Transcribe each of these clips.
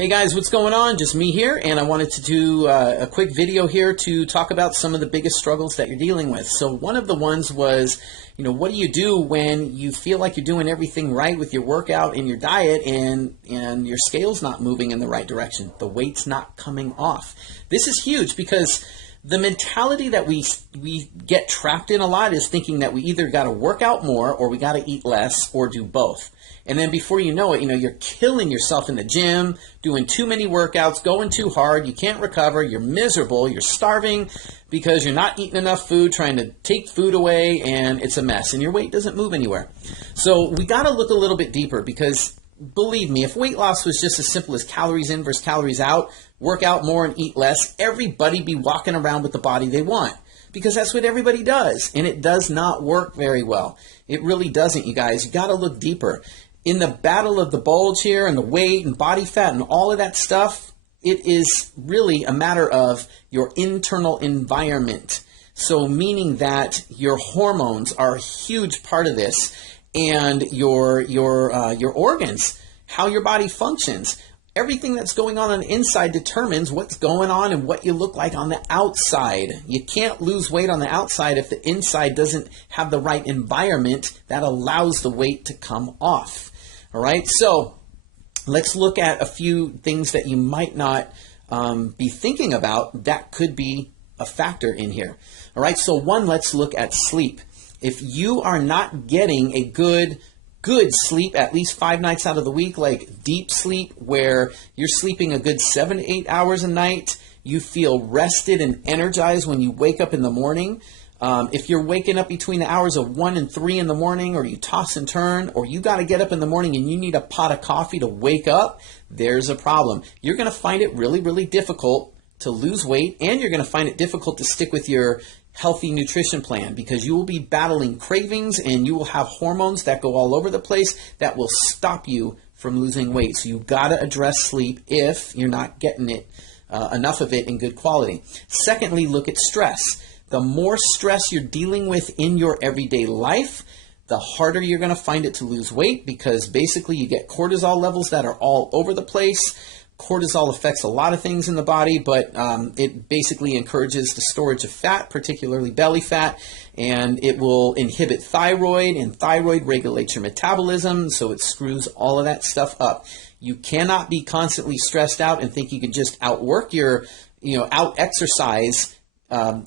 Hey guys, what's going on? Just me here, and I wanted to do a quick video here to talk about some of the biggest struggles that you're dealing with. So one of the ones was, what do you do when you feel like you're doing everything right with your workout and your diet and your scale's not moving in the right direction? The weight's not coming off. This is huge because the mentality that we get trapped in a lot is thinking that we either got to work out more or we got to eat less or do both. And then before you know it, you're killing yourself in the gym, doing too many workouts, going too hard, you can't recover, you're miserable, you're starving because you're not eating enough food, trying to take food away, and it's a mess, and your weight doesn't move anywhere. So we got to look a little bit deeper because, believe me, if weight loss was just as simple as calories in versus calories out, work out more and eat less, everybody be walking around with the body they want. Because that's what everybody does, and it does not work very well. It really doesn't, you guys. You got to look deeper. In the battle of the bulge here and the weight and body fat and all of that stuff, it is really a matter of your internal environment. So meaning that your hormones are a huge part of this, and your organs, how your body functions. Everything that's going on the inside determines what's going on and what you look like on the outside. You can't lose weight on the outside if the inside doesn't have the right environment that allows the weight to come off. All right, so let's look at a few things that you might not be thinking about that could be a factor in here. All right, so one, let's look at sleep. If you are not getting a good sleep at least 5 nights out of the week, like deep sleep where you're sleeping a good 7 to 8 hours a night, you feel rested and energized when you wake up in the morning. If you're waking up between the hours of 1 and 3 in the morning, or you toss and turn, or you got to get up in the morning and you need a pot of coffee to wake up, there's a problem. You're going to find it really, really difficult to lose weight, and you're going to find it difficult to stick with your healthy nutrition plan because you will be battling cravings and you will have hormones that go all over the place that will stop you from losing weight. So you've got to address sleep if you're not getting it, enough of it in good quality. Secondly, look at stress. The more stress you're dealing with in your everyday life, the harder you're going to find it to lose weight because basically you get cortisol levels that are all over the place. Cortisol affects a lot of things in the body, but it basically encourages the storage of fat, particularly belly fat, and it will inhibit thyroid, and thyroid regulates your metabolism, so it screws all of that stuff up. You cannot be constantly stressed out and think you can just outwork your, out-exercise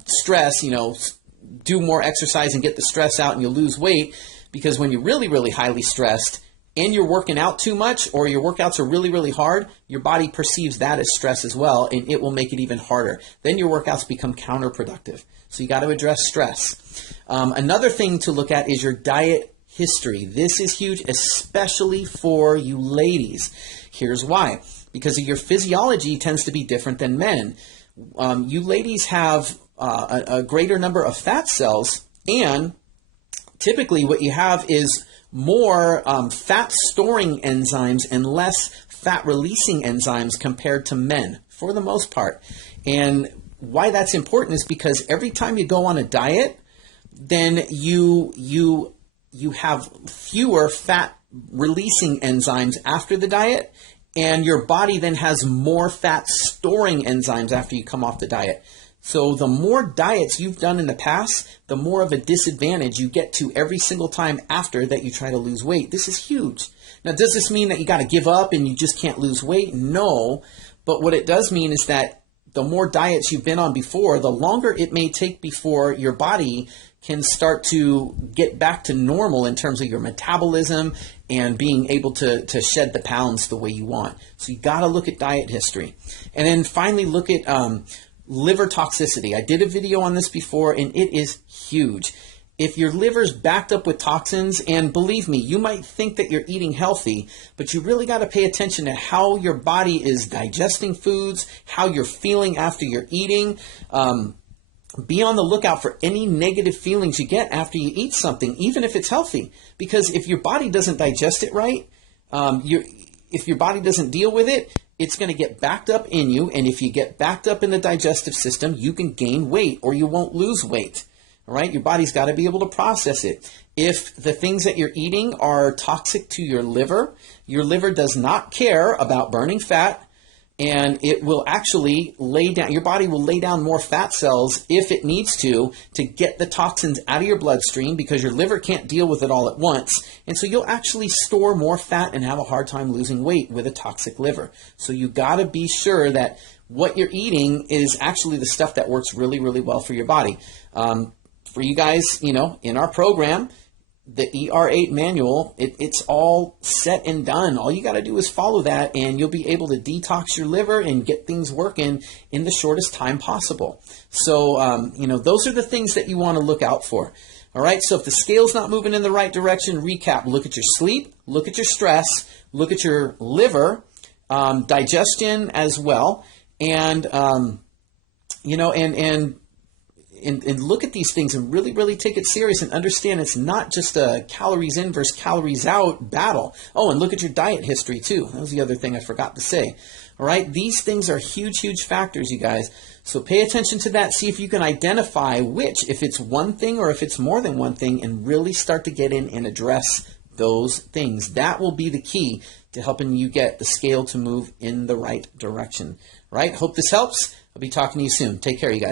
stress, do more exercise and get the stress out and you'll lose weight, because when you're really, really highly stressed and you're working out too much or your workouts are really, really hard, your body perceives that as stress as well, and it will make it even harder. Then your workouts become counterproductive. So you got to address stress. Another thing to look at is your diet history. This is huge, especially for you ladies. Here's why. Because your physiology tends to be different than men. You ladies have a greater number of fat cells, and typically what you have is more fat-storing enzymes and less fat-releasing enzymes compared to men, for the most part. And why that's important is because every time you go on a diet, then you have fewer fat-releasing enzymes after the diet, and your body then has more fat-storing enzymes after you come off the diet. So the more diets you've done in the past, the more of a disadvantage you get to every single time after that you try to lose weight. This is huge. Now, does this mean that you got to give up and you just can't lose weight? No. But what it does mean is that the more diets you've been on before, the longer it may take before your body can start to get back to normal in terms of your metabolism and being able to shed the pounds the way you want. So you got to look at diet history. And then finally look at liver toxicity. I did a video on this before, and it is huge. If your liver's backed up with toxins, and believe me, you might think that you're eating healthy, but you really got to pay attention to how your body is digesting foods, how you're feeling after you're eating. Be on the lookout for any negative feelings you get after you eat something, even if it's healthy. Because if your body doesn't digest it right, if your body doesn't deal with it, it's going to get backed up in you. And if you get backed up in the digestive system, you can gain weight or you won't lose weight. All right, your body's got to be able to process it. If the things that you're eating are toxic to your liver does not care about burning fat. and it will actually lay down, your body will lay down more fat cells if it needs to get the toxins out of your bloodstream, because your liver can't deal with it all at once. And so you'll actually store more fat and have a hard time losing weight with a toxic liver. So you got to be sure that what you're eating is actually the stuff that works really, really well for your body. For you guys, you know, in our program, the ER8 manual, it's all set and done. All you got to do is follow that, and you'll be able to detox your liver and get things working in the shortest time possible. So, you know, those are the things that you want to look out for. All right, so if the scale's not moving in the right direction, recap. Look at your sleep, look at your stress, look at your liver, digestion as well, and, you know, and look at these things and really, really take it serious and understand it's not just a calories in versus calories out battle. Oh, and look at your diet history too. That was the other thing I forgot to say. All right, these things are huge, huge factors, you guys. So pay attention to that. See if you can identify which, if it's one thing or if it's more than one thing, and really start to get in and address those things. That will be the key to helping you get the scale to move in the right direction. All right, hope this helps. I'll be talking to you soon. Take care, you guys.